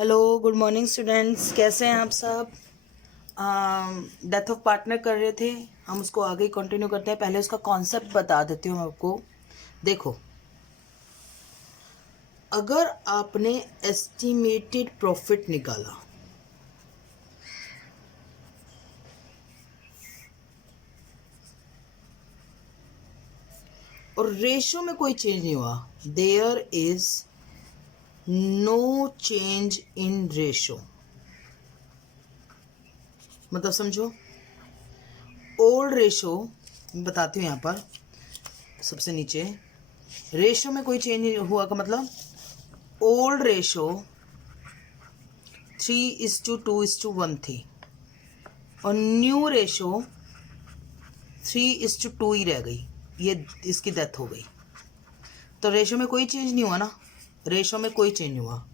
Hello, good morning students. कैसे हैं आप सब? डेथ ऑफ पार्टनर कर रहे थे, हम उसको आगे कंटिन्यू करते हैं। पहले उसका कॉन्सेप्ट बता देती हूँ आपको। देखो, अगर आपने एस्टिमेटेड प्रॉफिट निकाला और रेशो में कोई चेंज नहीं हुआ, there is no change in ratio. मतलब समझो, ओल्ड रेशो बताती हूँ यहाँ पर सबसे नीचे, रेशो में कोई चेंज नहीं हुआ का मतलब ओल्ड रेशो 3:2:1 थी और न्यू रेशो 3:2 ही रह गई। ये इसकी डेथ हो गई, तो रेशो में कोई चेंज नहीं हुआ ना, रेशो में कोई चेंज नहीं हुआ।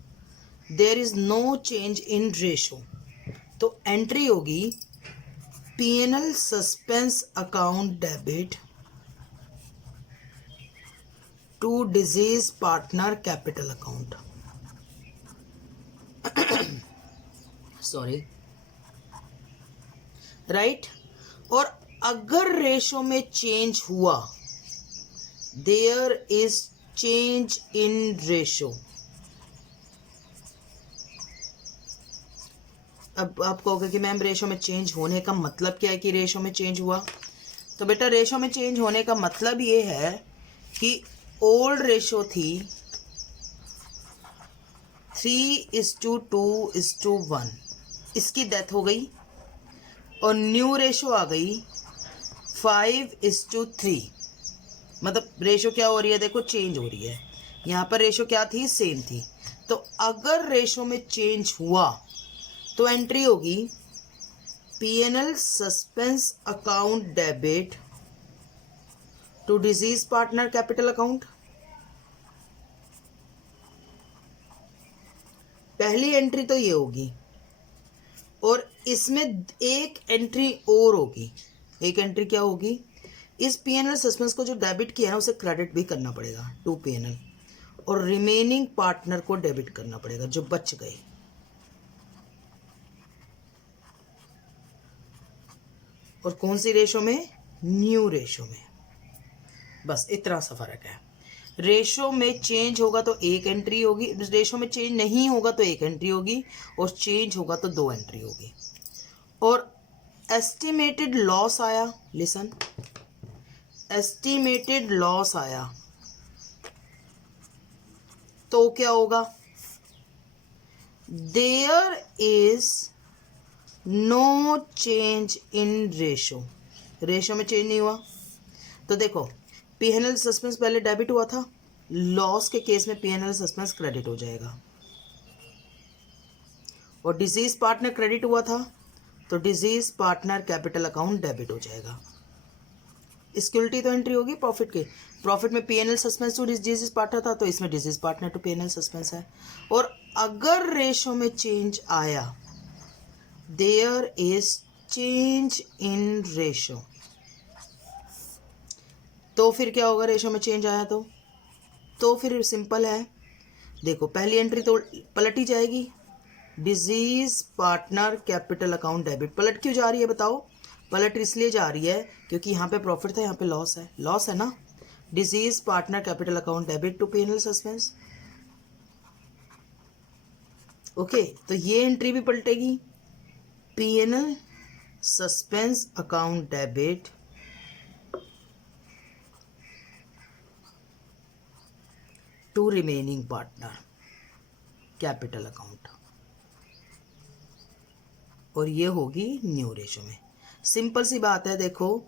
There is no change in ratio, तो एंट्री होगी PNL suspense account debit to deceased partner capital account. Sorry, right. और अगर रेशो में चेंज हुआ, there is change in ratio. अब आप कहोगे कि मैम रेशो में चेंज होने का मतलब क्या है कि रेशो में चेंज हुआ? तो बेटा, रेशो में चेंज होने का मतलब ये है कि ओल्ड रेशो थी 3:2:1, इसकी डेथ हो गई और न्यू रेशो आ गई 5:3। मतलब रेशो क्या हो रही है? देखो, चेंज हो रही है। यहाँ पर रेशो क्या थी? सेम थी। तो अगर रेशो में चेंज हुआ तो एंट्री होगी PNL suspense account debit to deceased partner capital account. पहली एंट्री तो ये होगी और इसमें एक एंट्री और होगी। एक एंट्री क्या होगी? इस पीएनएल सस्पेंस को जो डेबिट किया है उसे क्रेडिट भी करना पड़ेगा टू पीएनएल, और रिमेनिंग पार्टनर को डेबिट करना पड़ेगा जो बच गए। और कौन सी रेशो में? न्यू रेशो में। बस इतना सा फर्क है। रेशो में चेंज होगा तो एक एंट्री होगी, रेशो में चेंज नहीं होगा तो एक एंट्री होगी, और चेंज होगा तो दो एंट्री होगी। और एस्टिमेटेड लॉस आया, लिसन, एस्टिमेटेड लॉस आया तो क्या होगा? There is no change in ratio. Ratio में चेंज नहीं हुआ तो देखो, पीएनएल सस्पेंस पहले डेबिट हुआ था, लॉस के केस में पीएनएल सस्पेंस क्रेडिट हो जाएगा। और डिजीज पार्टनर क्रेडिट हुआ था तो disease partner capital account debit हो जाएगा। इसकी उल्टी तो एंट्री होगी प्रॉफिट के। प्रॉफिट में PNL suspense to deceased partner था तो इसमें deceased partner to PNL suspense है। और अगर रेशो में चेंज आया, there is change in ratio, तो फिर क्या होगा? रेशो में चेंज आया तो फिर सिंपल है। देखो, पहली एंट्री तो पलट ही जाएगी, disease partner capital account debit. पलट क्यों जा रही है बताओ? पलट इसलिए जा रही है क्योंकि यहाँ पे प्रॉफिट था, यहाँ पे लॉस है। लॉस है ना, deceased partner capital account debit to PNL suspense. Okay, तो ये एंट्री भी पलटेगी, PNL suspense account debit to remaining partner capital account, और ये होगी न्यू रेशो में। सिंपल सी बात है। देखो,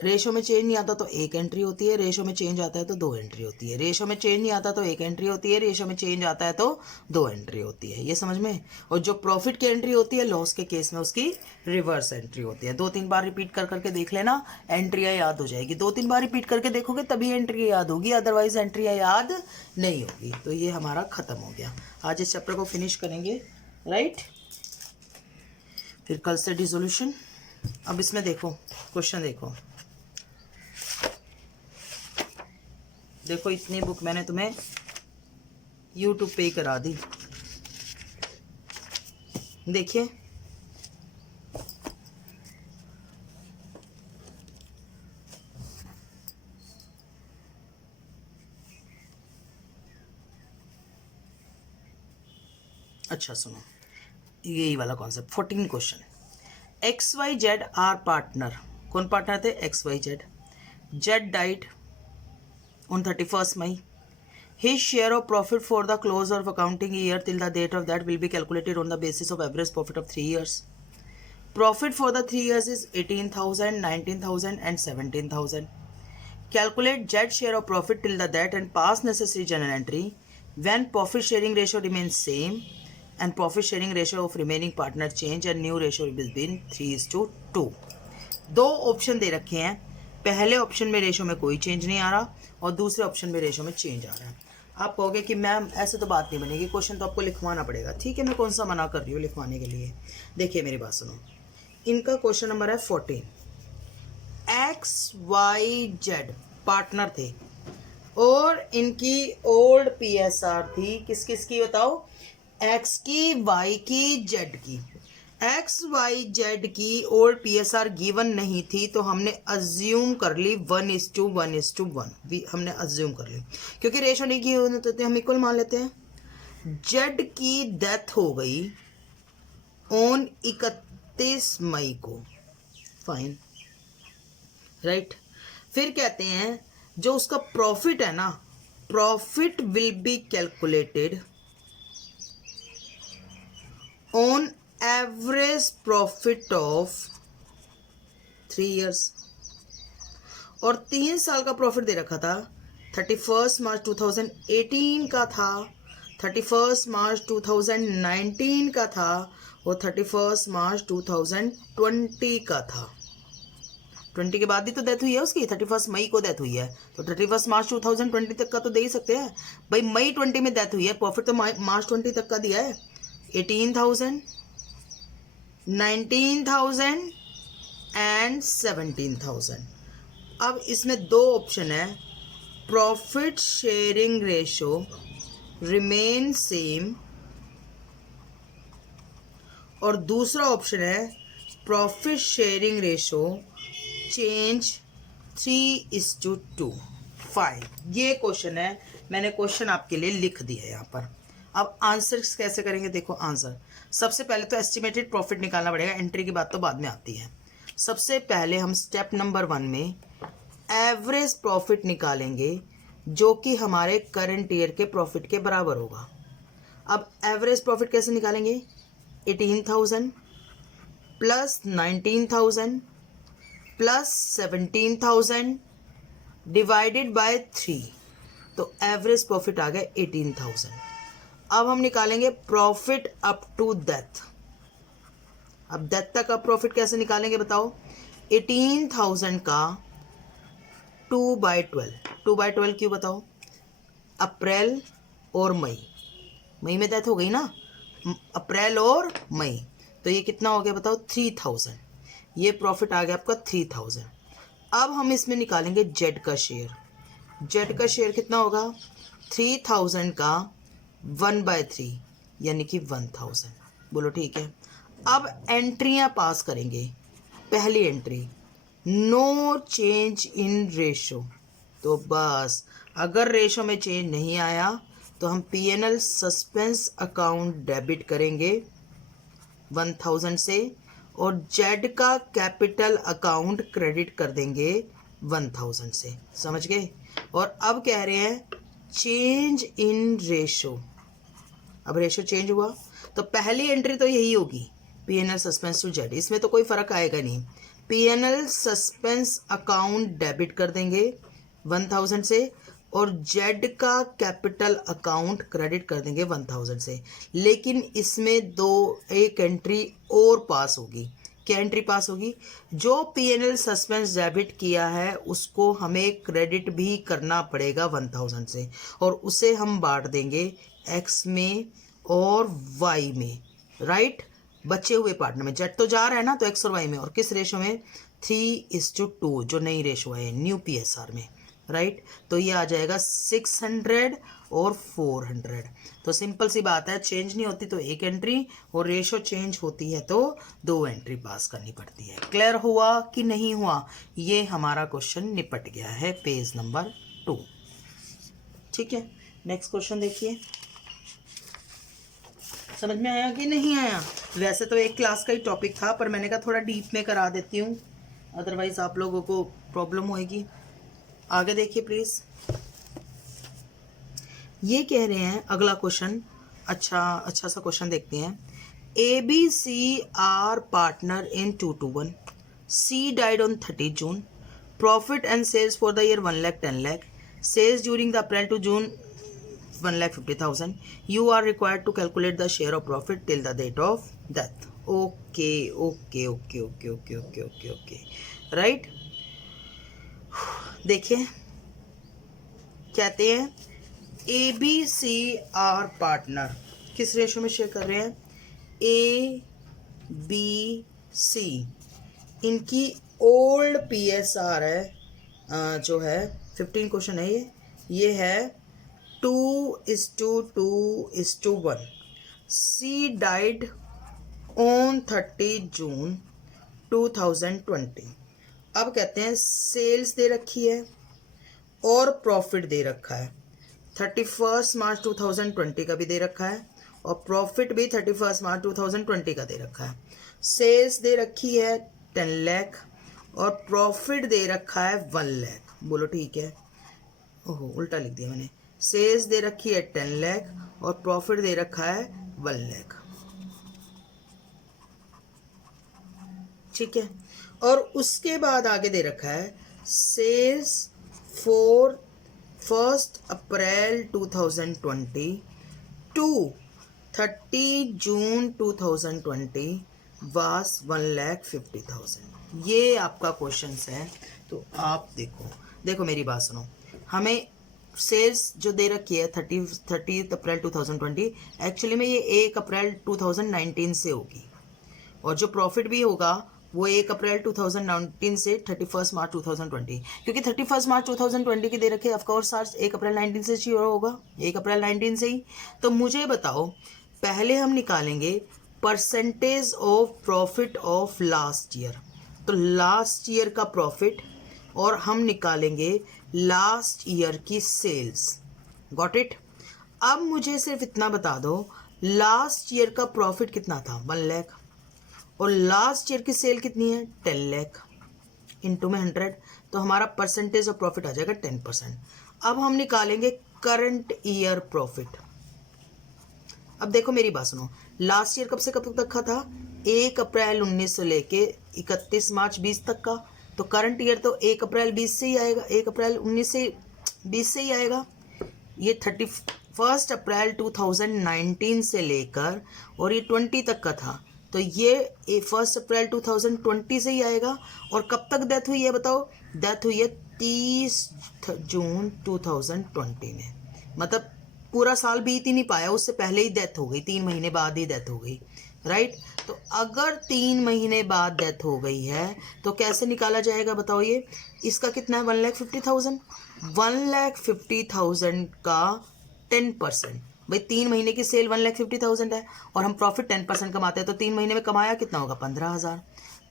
रेशो में चेंज नहीं आता तो एक एंट्री होती है, रेशो में चेंज आता है तो दो एंट्री होती है। रेशो में चेंज नहीं आता तो एक एंट्री होती है, रेशो में चेंज आता है तो दो एंट्री होती है। ये समझ में? और जो प्रॉफिट की एंट्री होती है, लॉस के केस में उसकी रिवर्स एंट्री होती है। 2-3 बार रिपीट कर करके देख लेना, एंट्रियाँ याद हो जाएगी। 2-3 बार रिपीट करके देखोगे तभी एंट्री याद होगी, अदरवाइज एंट्रियाँ याद नहीं होगी। तो ये हमारा खत्म हो गया। आज इस चैप्टर को फिनिश करेंगे, राइट? फिर कल से डिसोल्यूशन। अब इसमें देखो, क्वेश्चन देखो, देखो इतनी बुक मैंने तुम्हें यूट्यूब पे ही करा दी। देखिए अच्छा सुनो, यही वाला concept 14 question. XYZ are partner, कौन पार्टनर थे? XYZ। Z died on 31st May. His share of profit for the close of accounting year till the date of that will be calculated on the basis of average profit of 3 years. Profit for the 3 years is 18,000, 19,000 and 17,000. Calculate Z share of profit till the date and pass necessary journal entry when profit sharing ratio remains same and profit sharing ratio of remaining partner change and new ratio will be 3:2. दो option दे रखे हैं, पहले option में ratio में कोई change नहीं आ रहा और दूसरे ऑप्शन में रेशो में चेंज आ रहा है। आप कहोगे कि मैम ऐसे तो बात नहीं बनेगी, क्वेश्चन तो आपको लिखवाना पड़ेगा। ठीक है, मैं कौन सा मना कर रही हूँ लिखवाने के लिए। देखिए मेरी बात सुनो, इनका क्वेश्चन नंबर है 14। XYZ पार्टनर थे और इनकी ओल्ड PSR थी किस किस की बताओ? X की, Y की, Z की। XYZ की ओल्ड PSR गिवन नहीं थी तो हमने अज्यूम कर ली 1:1:1 हमने अज्यूम कर ली, क्योंकि रेशो नहीं की होती तो हम इक्वल मान लेते हैं। Z की डेथ हो गई ऑन 31 मई को, फाइन राइट। फिर कहते हैं जो उसका प्रॉफिट है ना, profit will be calculated on average profit of 3 years। और 3 साल का प्रॉफिट दे रखा था, 31 मार्च 2018 का था, 31 मार्च 2019 का था और 31 मार्च 2020 का था। 20 के बाद ही तो डेथ हुई है उसकी, 31 मई को डेथ हुई है तो 31 मार्च 2020 तक का तो दे ही सकते हैं भाई। मई 20 में डेथ हुई है, प्रॉफिट तो मार्च 20 तक का दिया है, 18,000, 19,000 एंड 17,000। अब इसमें दो ऑप्शन है, profit sharing ratio remain same और दूसरा ऑप्शन है profit sharing ratio change 3:2। Fine, ये क्वेश्चन है, मैंने क्वेश्चन आपके लिए लिख दिया है यहाँ पर। अब आंसर कैसे करेंगे? देखो आंसर, सबसे पहले तो एस्टिमेटेड प्रॉफिट निकालना पड़ेगा, एंट्री की बात तो बाद में आती है। सबसे पहले हम स्टेप नंबर 1 में एवरेज प्रॉफिट निकालेंगे जो कि हमारे करंट ईयर के प्रॉफिट के बराबर होगा। अब एवरेज प्रॉफिट कैसे निकालेंगे? 18,000 प्लस 19,000 प्लस 17,000 डिवाइडेड बाय 3, तो एवरेज प्रॉफिट आ गया 18,000। अब हम निकालेंगे प्रॉफिट अप टू डेथ। अब डेथ तक का प्रॉफिट कैसे निकालेंगे बताओ? 18,000 का 2/12, 2/12 क्यों बताओ? अप्रैल और मई, मई में डेथ हो गई ना, अप्रैल और मई, तो ये कितना हो गया बताओ? 3,000। ये प्रॉफिट आ गया आपका 3,000। अब हम इसमें निकालेंगे जेड का शेयर। जेड का शेयर कितना होगा? 3,000 का 1/3 यानी कि 1,000। बोलो ठीक है। अब एंट्रियां पास करेंगे। पहली entry, no change in ratio, तो बस अगर रेशो में चेंज नहीं आया तो हम P&L सस्पेंस अकाउंट डेबिट करेंगे 1,000 से और जेड का कैपिटल अकाउंट क्रेडिट कर देंगे 1,000 से। समझ गए? और अब कह रहे हैं चेंज इन रेशो। अब रेशो चेंज हुआ तो पहली एंट्री तो यही होगी, P&L सस्पेंस टू जेड, इसमें तो कोई फर्क आएगा नहीं। P&L सस्पेंस अकाउंट डेबिट कर देंगे 1,000 से और जेड का कैपिटल अकाउंट क्रेडिट कर देंगे 1,000 से। लेकिन इसमें एक एंट्री और पास होगी। क्या एंट्री पास होगी? जो P&L सस्पेंस डेबिट किया है उसको हमें क्रेडिट भी करना पड़ेगा 1,000 से और उसे हम बांट देंगे X में और Y में, राइट। बचे हुए पार्टनर में जेड तो जा रहा है ना, तो X और Y में, और किस रेशो में? 3:2 जो नई रेशो है न्यू PSR में, राइट। तो ये आ जाएगा 600 और 400। तो सिंपल सी बात है, चेंज नहीं होती तो एक एंट्री, और रेशो चेंज होती है तो 2 एंट्री पास करनी पड़ती है। क्लियर हुआ कि नहीं हुआ? ये हमारा क्वेश्चन निपट गया है पेज नंबर 2। ठीक है, नेक्स्ट क्वेश्चन देखिए। समझ में आया कि नहीं आया? वैसे तो एक क्लास का ही टॉपिक था, पर मैंने कहा थोड़ा डीप में करा देती हूँ, अदरवाइज आप लोगों को प्रॉब्लम होएगी। आगे देखिए प्लीज। ये कह रहे हैं अगला क्वेश्चन, अच्छा सा क्वेश्चन देखते हैं। ABC are partners in 2-1. C died on 30 June. Profit and sales for the year 1 lakh 10 lakh. Sales during the April to June 1 lakh 50,000. You are required to calculate the share of profit till the date of death. Okay. Right? देखिए कहते हैं ABC are partner किस ratio में share कर रहे हैं? ABC इनकी old PSR है, जो है 15 क्वेश्चन है ये है 2:2:1. C died on 30 June 2020. अब कहते हैं सेल्स दे रखी है और प्रॉफिट दे रखा है। 31 मार्च 2020 का भी दे रखा है और प्रॉफिट भी 31 मार्च 2020 का दे रखा है। सेल्स दे रखी है 10 लाख और प्रॉफिट दे रखा है 1 लाख। बोलो ठीक है? ओहो, उल्टा लिख दिया मैंने। सेल्स दे रखी है 10 लाख और प्रॉफिट दे रखा है 1 लाख। ठीक है, और उसके बाद आगे दे रखा है सेल्स फॉर 1 अप्रैल 2020 टू 30 जून 2020 वास 1,50,000। ये आपका क्वेश्चन है। तो आप देखो मेरी बात सुनो। हमें सेल्स जो दे रखी है 30 अप्रैल 2020, एक्चुअली में ये 1 अप्रैल 2019 से होगी, और जो प्रॉफिट भी होगा वो 1 अप्रैल 2019 से 31 मार्च 2020, क्योंकि 31 मार्च 2020 की दे रखे ऑफकोर्स 1 अप्रैल 19 से चाहिए होगा, 1 अप्रैल 19 से ही। तो मुझे बताओ, पहले हम निकालेंगे percentage of profit of last year, तो लास्ट ईयर का प्रॉफिट, और हम निकालेंगे लास्ट ईयर की सेल्स। Got it? अब मुझे सिर्फ इतना बता दो, लास्ट ईयर का प्रॉफिट कितना था? 1 लाख, और लास्ट ईयर की सेल कितनी है? 10 लाख इंटू में 100, तो हमारा परसेंटेज ऑफ प्रॉफिट आ जाएगा 10%। अब हम निकालेंगे करंट ईयर प्रॉफिट। अब देखो मेरी बात सुनो, लास्ट ईयर कब से कब तक का था? 1 अप्रैल 19 से लेके 31 मार्च 20 तक का। तो करंट ईयर तो 1 अप्रैल 20 से ही आएगा, 1 अप्रैल 19 से 20 से ही आएगा। ये 31 अप्रैल 2019 से लेकर और ये 20 तक का था, तो ये 1 अप्रैल 2020 से ही आएगा। और कब तक डेथ हुई है बताओ? डेथ हुई है 30 जून 2020 में, मतलब पूरा साल बीत ही नहीं पाया, उससे पहले ही डेथ हो गई, 3 महीने बाद ही डेथ हो गई। राइट? तो अगर 3 महीने बाद डेथ हो गई है तो कैसे निकाला जाएगा बताओ? ये इसका कितना है? 1,50,000। 1,50,000 का 10%, भाई 3 महीने की सेल 1,50,000 है और हम प्रॉफिट 10% कमाते हैं, तो 3 महीने में कमाया कितना होगा? 15,000।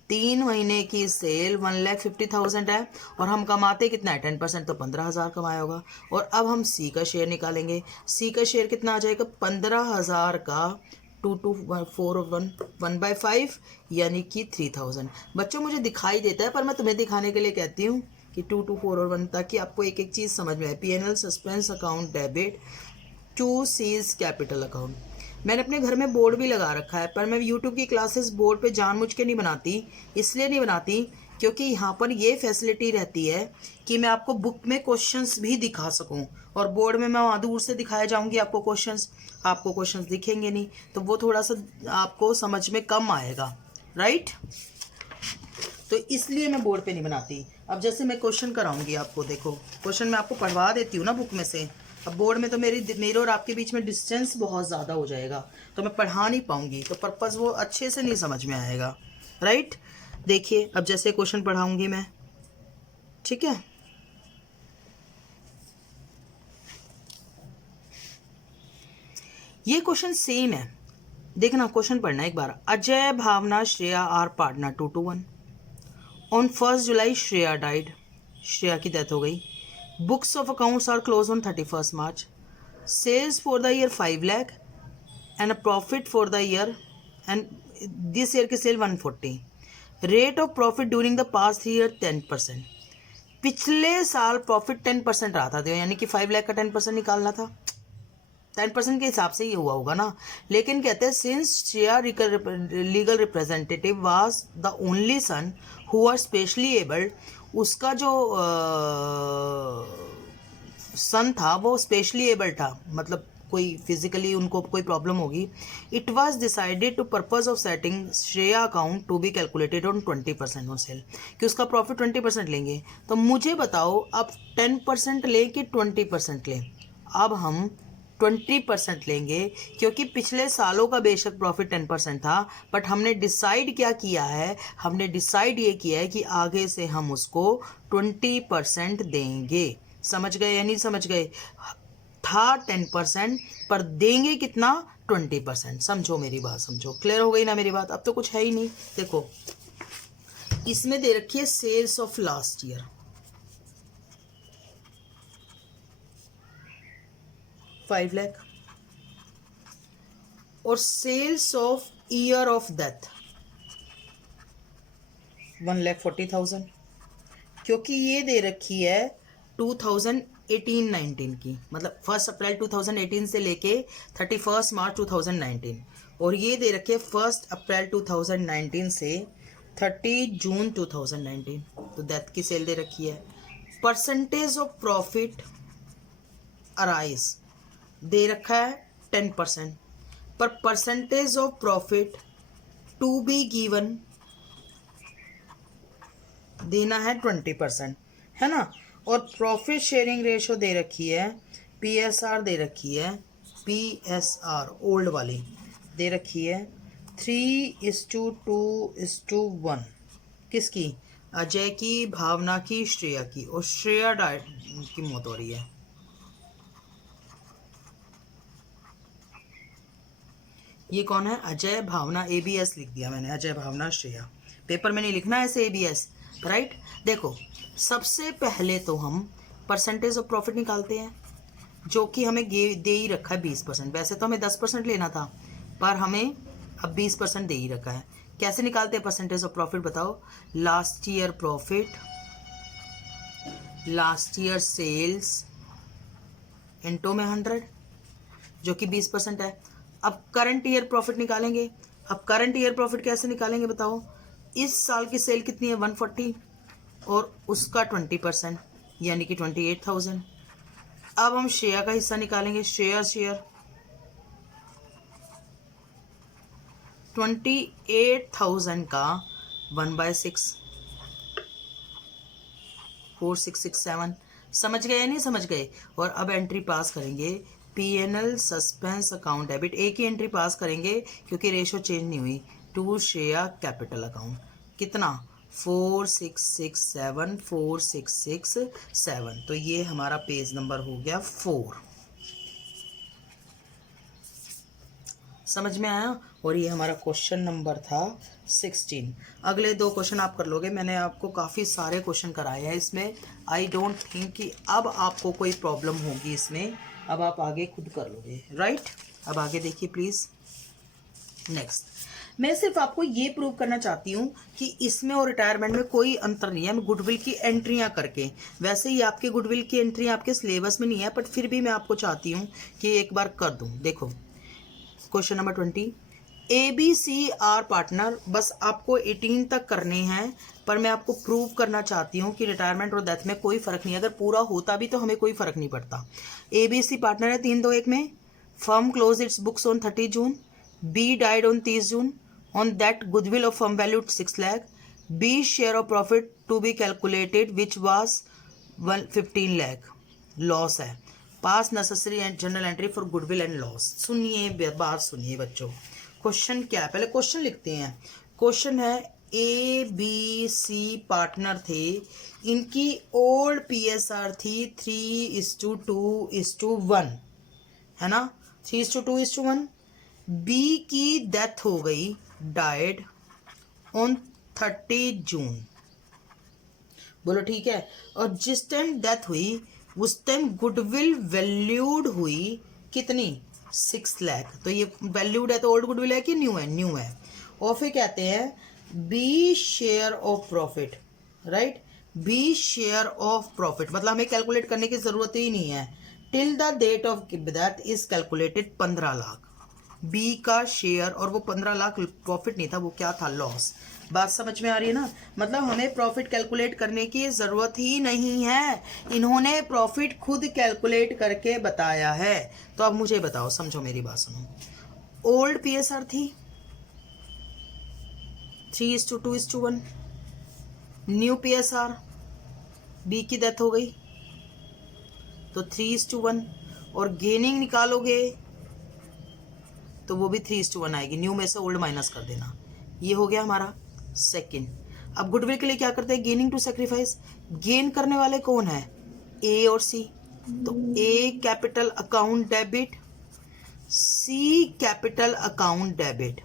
3 महीने की सेल 1,50,000 है और हम कमाते कितना है? 10%, तो 15,000 कमाया होगा। और अब हम सी का शेयर निकालेंगे। सी का शेयर कितना आ जाएगा? 15,000 का 1/5 यानी कि 3,000। बच्चों मुझे दिखाई देता है, पर मैं तुम्हें दिखाने के लिए कहती हूँ कि 2, 2, 4 और 1, ताकि आपको एक एक चीज़ समझ में आए। PNL suspense account debit to C's capital account. मैंने अपने घर में बोर्ड भी लगा रखा है, पर मैं यूट्यूब की क्लासेस बोर्ड पे जानबूझ के नहीं बनाती। इसलिए नहीं बनाती क्योंकि यहाँ पर ये फैसिलिटी रहती है कि मैं आपको बुक में क्वेश्चंस भी दिखा सकूँ, और बोर्ड में मैं वहाँ दूर से दिखाया जाऊँगी आपको क्वेश्चंस दिखेंगे नहीं, तो वो थोड़ा सा आपको समझ में कम आएगा। राइट? तो इसलिए मैं बोर्ड पे नहीं बनाती। अब जैसे मैं क्वेश्चन कराऊंगी आपको, देखो क्वेश्चन मैं आपको पढ़वा देती हूँ ना बुक में से। अब बोर्ड में तो मेरे और आपके बीच में डिस्टेंस बहुत ज़्यादा हो जाएगा, तो मैं पढ़ा नहीं पाऊंगी, तो पर्पज़ वो अच्छे से नहीं समझ में आएगा। राइट? देखिए अब जैसे क्वेश्चन पढ़ाऊंगी मैं, ठीक है? ये क्वेश्चन सेम है, देखना क्वेश्चन पढ़ना एक बार। Ajay, Bhavana, Shreya are partner 2-1। On 1 July Shreya died, Shreya की डेथ हो गई। Books of accounts are close on 31 March. Sales for the year 5 लाख and a profit for the year, and this year की sale 140। Rate of profit during the past year 10%। पिछले साल profit 10% रहा था, तो यानी कि 5 लाख का 10% निकालना था। 10% के हिसाब से ही हुआ होगा ना। लेकिन कहते हैं since Shreya legal representative was the only son who are specially abled, उसका जो सन था वो स्पेशली एबल्ड था, मतलब कोई फिजिकली उनको कोई प्रॉब्लम होगी। It was decided to purpose of setting Shreya account to be calculated on 20% on sale, कि उसका प्रॉफिट 20% लेंगे। तो मुझे बताओ अब 10% लें कि 20% लें। अब हम 20% लेंगे, क्योंकि पिछले सालों का बेशक प्रॉफिट 10% था, बट हमने डिसाइड क्या किया है, हमने डिसाइड ये किया है कि आगे से हम उसको 20% देंगे। समझ गए या नहीं समझ गए? था 10% पर देंगे कितना? 20%। समझो मेरी बात, समझो। क्लियर हो गई ना मेरी बात? अब तो कुछ है ही नहीं। देखो इसमें दे रखी है sales of last year 5 lakh और sales of year of death 1,40,000, क्योंकि ये दे रखी है 2018-19 की, मतलब 1 अप्रैल 2018 से लेके 31 मार्च 2019, और ये दे रखे 1 अप्रैल 2019 से 30 जून 2019। तो डेथ की सेल दे रखी है। परसेंटेज ऑफ प्रॉफिट अराइज दे रखा है 10%, पर percentage of profit to be given देना है 20%, है ना। और प्रॉफिट शेयरिंग रेशो दे रखी है, पीएसआर दे रखी है, पीएसआर ओल्ड वाली दे रखी है 3:2:1। किसकी? अजय की, भावना की, श्रेया की, और श्रेया की मौत हो रही है। ये कौन है? अजय, भावना, एबीएस लिख दिया मैंने, अजय, भावना, श्रेया। पेपर में नहीं लिखना है ऐसे एबीएस, राइट। देखो सबसे पहले तो हम परसेंटेज ऑफ प्रॉफिट निकालते हैं, जो कि हमें दे ही रखा है 20%। वैसे तो हमें 10% लेना था, पर हमें अब 20% दे ही रखा है। कैसे निकालते हैं परसेंटेज ऑफ प्रॉफिट? बताओ। Last year profit, last year sales into में 100, जो कि 20% है। अब करंट ईयर प्रॉफिट निकालेंगे। अब करंट ईयर प्रॉफिट कैसे निकालेंगे बताओ? इस साल की सेल कितनी है? 140, और उसका 20% यानी कि 28,000। अब हम श्रेया का हिस्सा निकालेंगे। श्रेया शेयर 28,000 का 1/6, 4667। समझ गए या नहीं समझ गए? और अब एंट्री पास करेंगे पीएनएल सस्पेंस अकाउंट डेबिट, एक ही एंट्री पास करेंगे क्योंकि रेशो चेंज नहीं हुई, टू श्रेया कैपिटल अकाउंट। कितना? 4667, 4667। तो ये हमारा पेज नंबर हो गया 4। समझ में आया? और ये हमारा क्वेश्चन नंबर था 16। अगले 2 क्वेश्चन आप कर लोगे। मैंने आपको काफ़ी सारे क्वेश्चन कराए हैं इसमें। आई डोंट थिंक कि अब आपको कोई प्रॉब्लम होगी इसमें। अब आप आगे खुद कर लोगे, राइट। अब आगे देखिए प्लीज़। नेक्स्ट, मैं सिर्फ आपको ये प्रूव करना चाहती हूँ कि इसमें और रिटायरमेंट में कोई अंतर नहीं है। मैं गुडविल की एंट्रियाँ करके, वैसे ही आपके गुडविल की एंट्री आपके सिलेबस में नहीं है, बट फिर भी मैं आपको चाहती हूँ कि एक बार कर दूँ। देखो question number 20, ABC are partner. बस आपको 18 तक करने हैं, पर मैं आपको प्रूव करना चाहती हूँ कि रिटायरमेंट और डेथ में कोई फ़र्क नहीं है। अगर पूरा होता भी तो हमें कोई फ़र्क नहीं पड़ता। ABC पार्टनर है 3-2-1 में। Firm close its books on 30 June. B died on 30 June. On that goodwill of firm value 6 lakh. B share of profit to be calculated which was 15 lakh. Loss है। Pass necessary and general entry for goodwill and loss. सुनिए बात, सुनिए बच्चों। Question क्या है? पहले question लिखते हैं। क्वेश्चन है ABC पार्टनर थे, इनकी ओल्ड PSR थी 3:2:1, है ना। 3:2:1। बी की डेथ हो गई, डाइड ऑन 30 जून। बोलो ठीक है। और जिस टाइम डेथ हुई उस टाइम गुडविल वैल्यूड हुई कितनी, 6 लाख। तो ये वैल्यूड है तो ओल्ड गुडविल है कि न्यू है, न्यू है। और फिर कहते हैं B share of profit, right. B share of profit मतलब हमें कैलकुलेट करने की जरूरत ही नहीं है। Till the date of death is calculated 15 lakh B का शेयर, और वो 15 लाख प्रॉफिट नहीं था, वो क्या था, लॉस। बात समझ में आ रही है ना। मतलब हमें प्रॉफिट कैलकुलेट करने की ज़रूरत ही नहीं है, इन्होंने प्रॉफिट खुद कैलकुलेट करके बताया है। तो अब मुझे बताओ, समझो मेरी बात सुनो। ओल्ड पीएसआर थी 3:2:1। न्यू पीएसआर, बी की डेथ हो गई तो 3:1। और गेनिंग निकालोगे तो वो भी 3:1 आएगी। न्यू में से ओल्ड माइनस कर देना। ये हो गया हमारा सेकंड। अब गुडविल के लिए क्या करते हैं, गेनिंग टू सेक्रीफाइस। गेन करने वाले कौन है, ए और सी। तो ए कैपिटल अकाउंट डेबिट, सी कैपिटल अकाउंट डेबिट,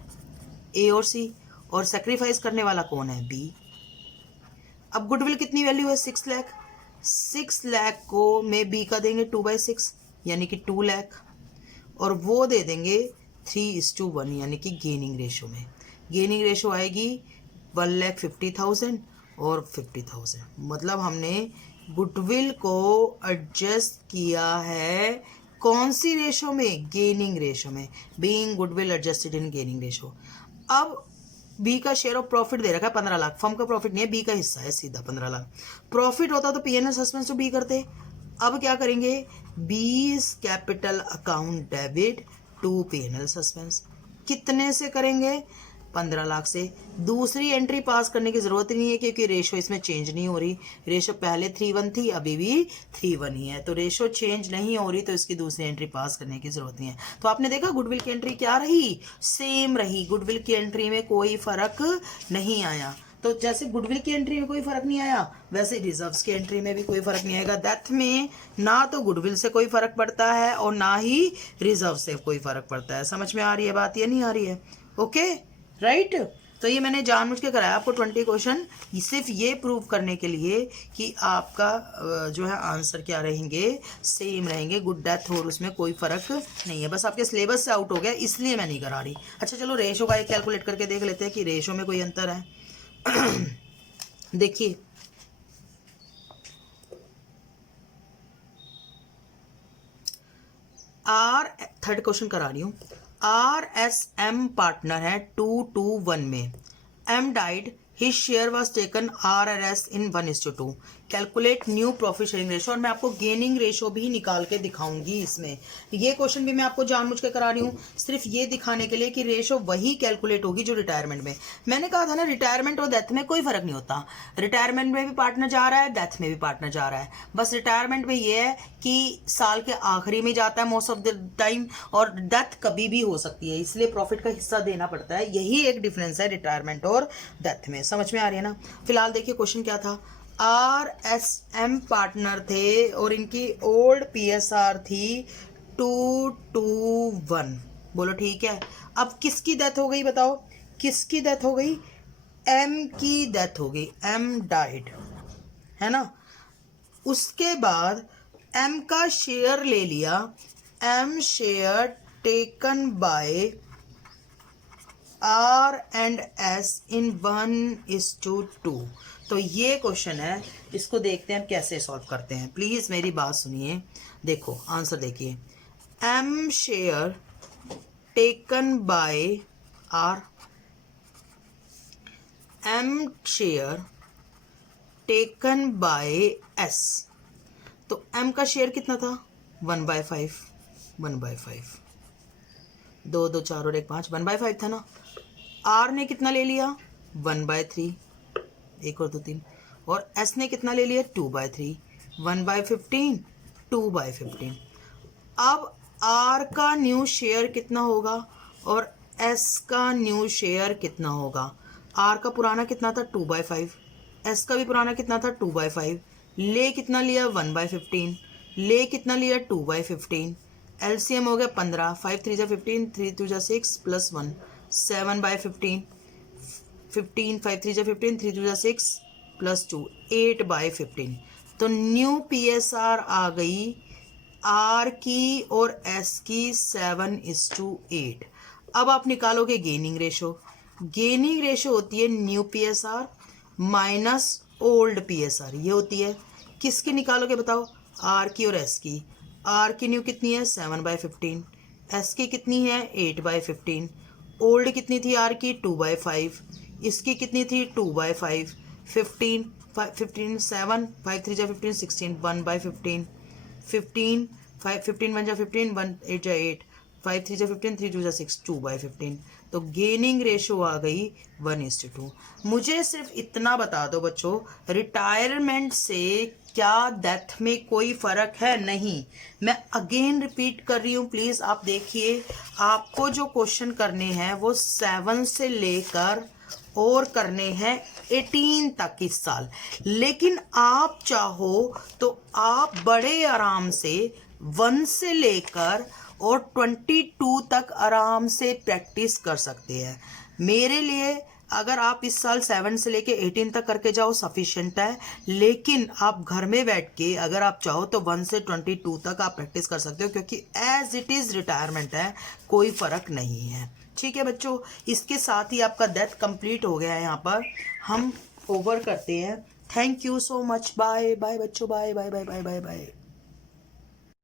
ए और सी। और सेक्रीफाइस करने वाला कौन है, बी। अब गुडविल कितनी वैल्यू है, 6 लाख। 6 लाख को में बी का देंगे 2/6 यानी कि 2 लाख, और वो दे देंगे 3:1 यानी कि गेनिंग रेशो में। गेनिंग रेशो आएगी 1,50,000 और 50,000। मतलब हमने गुडविल को एडजस्ट किया है कौन सी रेशो में, गेनिंग रेशो में। Being goodwill adjusted in gaining ratio. अब बी का शेयर ऑफ प्रॉफिट दे रखा है 15 लाख। फर्म का प्रॉफिट नहीं है, बी का हिस्सा है सीधा 15 लाख। प्रॉफिट होता तो पीएनएल सस्पेंस तो बी करते। अब क्या करेंगे, B's capital account debit to PNL suspense. कितने से करेंगे, 15 लाख से। दूसरी एंट्री पास करने की जरूरत ही नहीं है क्योंकि रेशो इसमें चेंज नहीं हो रही। रेशो पहले 3:1 थी, अभी भी 3:1 ही है, तो रेशो चेंज नहीं हो रही, तो इसकी दूसरी एंट्री पास करने की जरूरत नहीं है। तो आपने देखा गुडविल की एंट्री क्या रही, सेम रही। गुडविल की एंट्री में कोई फर्क नहीं आया। तो जैसे गुडविल की एंट्री में कोई फर्क नहीं आया, वैसे रिजर्व्स की एंट्री में भी कोई फर्क नहीं आएगा। डेथ में ना तो गुडविल से कोई फर्क पड़ता है और ना ही रिजर्व से कोई फर्क पड़ता है। समझ में आ रही है बात, ये नहीं आ रही है, ओके राइट। तो ये मैंने जानबूझ के कराया आपको 20 क्वेश्चन, सिर्फ ये प्रूव करने के लिए कि आपका जो है आंसर क्या रहेंगे, सेम रहेंगे। गुड डेथ और उसमें कोई फर्क नहीं है, बस आपके सिलेबस से आउट हो गया इसलिए मैं नहीं करा रही। अच्छा चलो रेशो का एक कैलकुलेट करके देख लेते हैं कि रेशो में कोई अंतर है। देखिए थर्ड क्वेश्चन करा रही हूं। RSM पार्टनर है 2:1 में। M died, his share was taken RRS in 1:2। Calculate new profit sharing ratio. और मैं आपको गेनिंग रेशो भी निकाल के दिखाऊंगी इसमें। ये क्वेश्चन भी मैं आपको जानबूझ के करा रही हूँ सिर्फ ये दिखाने के लिए कि रेशो वही कैलकुलेट होगी जो रिटायरमेंट में। मैंने कहा था ना, रिटायरमेंट और डेथ में कोई फर्क नहीं होता। रिटायरमेंट में भी पार्टनर जा रहा है, डेथ में भी पार्टनर जा रहा है। बस रिटायरमेंट में ये है कि साल के आखिरी में जाता है मोस्ट ऑफ द टाइम, और डेथ कभी भी हो सकती है, इसलिए प्रॉफिट का हिस्सा देना पड़ता है। यही एक डिफरेंस है रिटायरमेंट और डेथ में। समझ में आ रही है ना। फिलहाल देखिए क्वेश्चन क्या था। RSM पार्टनर थे और इनकी ओल्ड PSR थी 2:1। बोलो ठीक है। अब किसकी डेथ हो गई बताओ, किसकी डेथ हो गई, M की डेथ हो गई, M डाइड, है ना। उसके बाद M का शेयर ले लिया, M share taken by R&S इन 1:2। तो ये क्वेश्चन है, इसको देखते हैं हम कैसे सॉल्व करते हैं। प्लीज मेरी बात सुनिए, देखो आंसर देखिए। M share taken by R, M share taken by S। तो M का शेयर कितना था, 1/5, 1/5, 2 2 4 और 1 5, 1/5 था ना। R ने कितना ले लिया, 1/3, 1 और 2 3, और S ने कितना ले लिया, 2/3, 1/15, 2/15। अब R का न्यू शेयर कितना होगा और S का न्यू शेयर कितना होगा। R का पुराना कितना था, 2/5, S का भी पुराना कितना था, 2/5, ले कितना लिया, 1/15, ले कितना लिया, 2/15, एलसीएम हो गया 15, 5 3 जा 15, 3 2 जा 6 प्लस 1, 7/15, 15 5 3 जा 15, 3 2 जा 6 प्लस 2, 8/15। तो न्यू पीएसआर आ गई आर की और एस की 7:8। अब आप निकालोगे गेनिंग रेशो। गेनिंग रेशो होती है new PSR minus old PSR, ये होती है। किसकी निकालोगे बताओ? आर की और एस की। आर की न्यू कितनी है? 7/15। एस की कितनी है? 8/15। ओल्ड कितनी थी आर की? 2/5। इसकी कितनी थी? 2/5। 15 15 7 5 3 जा 15, 16 1/15। 15 5 15 1 जा 15, 1 8 जा 8, 5 3 जा 15, 3 2 जा 6, 2/15। तो गेनिंग रेशो आ गई 1:2। मुझे सिर्फ इतना बता दो बच्चों, रिटायरमेंट से क्या डेथ में कोई फर्क है? नहीं। मैं अगेन रिपीट कर रही हूँ, प्लीज आप देखिए। आपको जो क्वेश्चन करने हैं वो 7 से लेकर और करने हैं 18 तक इस साल। लेकिन आप चाहो तो आप बड़े आराम से 1 से लेकर और 22 तक आराम से प्रैक्टिस कर सकते हैं। मेरे लिए अगर आप इस साल 7 से लेके 18 तक करके जाओ सफिशिएंट है। लेकिन आप घर में बैठ के अगर आप चाहो तो 1 से 22 तक आप प्रैक्टिस कर सकते हो, क्योंकि एज इट इज़ रिटायरमेंट है, कोई फ़र्क नहीं है। ठीक है बच्चों, इसके साथ ही आपका डेथ कंप्लीट हो गया है। यहाँ पर हम ओवर करते हैं। Thank you so much. Bye bye बच्चों, bye bye bye bye bye bye.